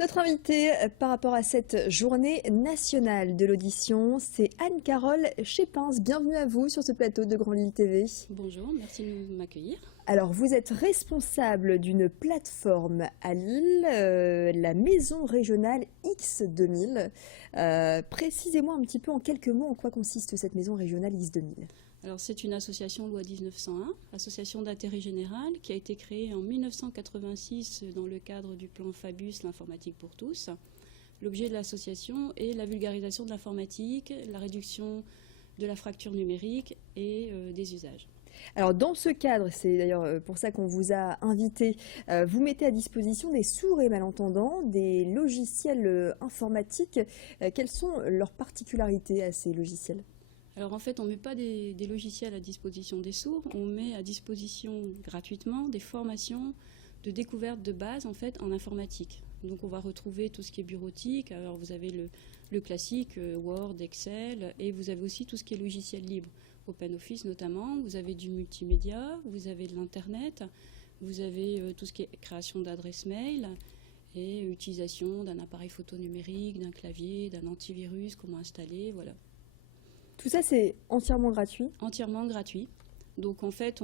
Notre invitée par rapport à cette journée nationale de l'audition, c'est Anne-Carole Schepens. Bienvenue à vous sur ce plateau de Grand Lille TV. Bonjour, merci de m'accueillir. Alors, vous êtes responsable d'une plateforme à Lille, la Maison Régionale X2000. Précisez-moi un petit peu en quelques mots en quoi consiste cette Maison Régionale X2000. Alors c'est une association loi 1901, association d'intérêt général, qui a été créée en 1986 dans le cadre du plan Fabius, l'informatique pour tous. L'objet de l'association est la vulgarisation de l'informatique, la réduction de la fracture numérique et des usages. Alors dans ce cadre, c'est d'ailleurs pour ça qu'on vous a invité, vous mettez à disposition des sourds et malentendants, des logiciels informatiques. Quelles sont leurs particularités à ces logiciels ? Alors en fait, on ne met pas des logiciels à disposition des sourds, on met à disposition gratuitement des formations de découverte de base en fait en informatique. Donc on va retrouver tout ce qui est bureautique, alors vous avez le classique Word, Excel, et vous avez aussi tout ce qui est logiciel libre, OpenOffice notamment, vous avez du multimédia, vous avez de l'internet, vous avez tout ce qui est création d'adresses mail, et utilisation d'un appareil photo numérique, d'un clavier, d'un antivirus, comment installer, voilà. Tout ça, c'est entièrement gratuit? Entièrement gratuit. Donc en fait,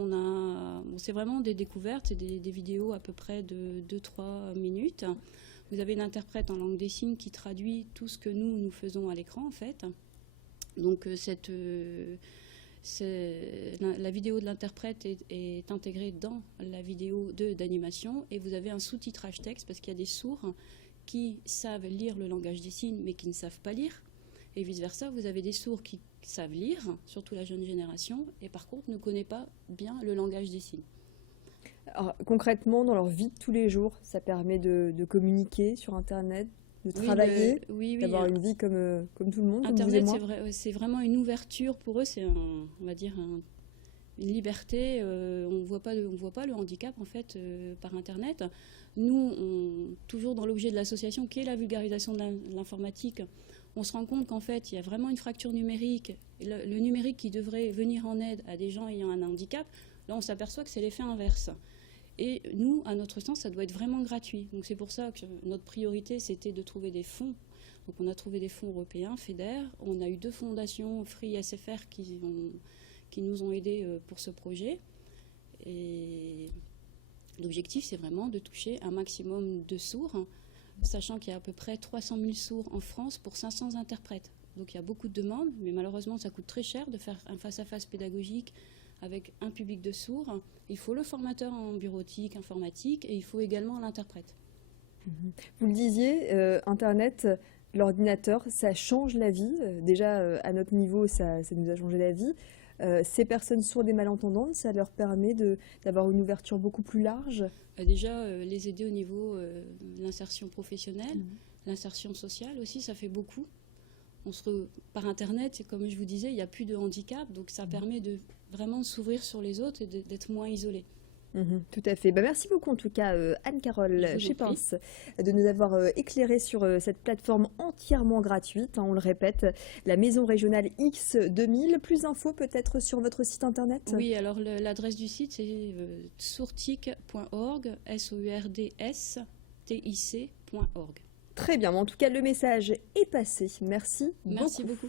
c'est vraiment des découvertes, c'est des vidéos à peu près de 2-3 minutes. Vous avez une interprète en langue des signes qui traduit tout ce que nous faisons à l'écran en fait. Donc la vidéo de l'interprète est intégrée dans la vidéo d'animation et vous avez un sous-titrage texte parce qu'il y a des sourds qui savent lire le langage des signes mais qui ne savent pas lire. Et vice-versa, vous avez des sourds qui savent lire, surtout la jeune génération, et par contre ne connaissent pas bien le langage des signes. Alors, concrètement, dans leur vie de tous les jours, ça permet de communiquer sur Internet, de travailler, d'avoir une vie comme tout le monde, Internet, c'est vraiment une ouverture pour eux, c'est on va dire une liberté. On voit pas le handicap en fait par Internet. Nous, toujours dans l'objet de l'association qui est la vulgarisation de l'informatique, on se rend compte qu'en fait, il y a vraiment une fracture numérique. Le numérique qui devrait venir en aide à des gens ayant un handicap, là, on s'aperçoit que c'est l'effet inverse. Et nous, à notre sens, ça doit être vraiment gratuit. Donc c'est pour ça que notre priorité, c'était de trouver des fonds. Donc on a trouvé des fonds européens, FEDER. On a eu 2 fondations, Free SFR, qui nous ont aidés pour ce projet. Et l'objectif, c'est vraiment de toucher un maximum de sourds, sachant qu'il y a à peu près 300 000 sourds en France pour 500 interprètes. Donc il y a beaucoup de demandes, mais malheureusement ça coûte très cher de faire un face-à-face pédagogique avec un public de sourds. Il faut le formateur en bureautique, informatique, et il faut également l'interprète. Vous le disiez, Internet, l'ordinateur, ça change la vie. Déjà, à notre niveau, ça nous a changé la vie. Ces personnes sourdes et malentendantes, ça leur permet d'avoir une ouverture beaucoup plus large. Déjà, les aider au niveau de l'insertion professionnelle, l'insertion sociale aussi, ça fait beaucoup. Par Internet, comme je vous disais, il n'y a plus de handicap, donc ça permet de vraiment s'ouvrir sur les autres et d'être moins isolé. Tout à fait. Merci beaucoup en tout cas Anne-Carole Schepens de nous avoir éclairé sur cette plateforme entièrement gratuite, on le répète, la Maison Régionale X2000. Plus d'infos peut-être sur votre site internet? Oui, alors l'adresse du site c'est sourtic.org, SOURDSTIC.org. Très bien, en tout cas le message est passé. Merci beaucoup.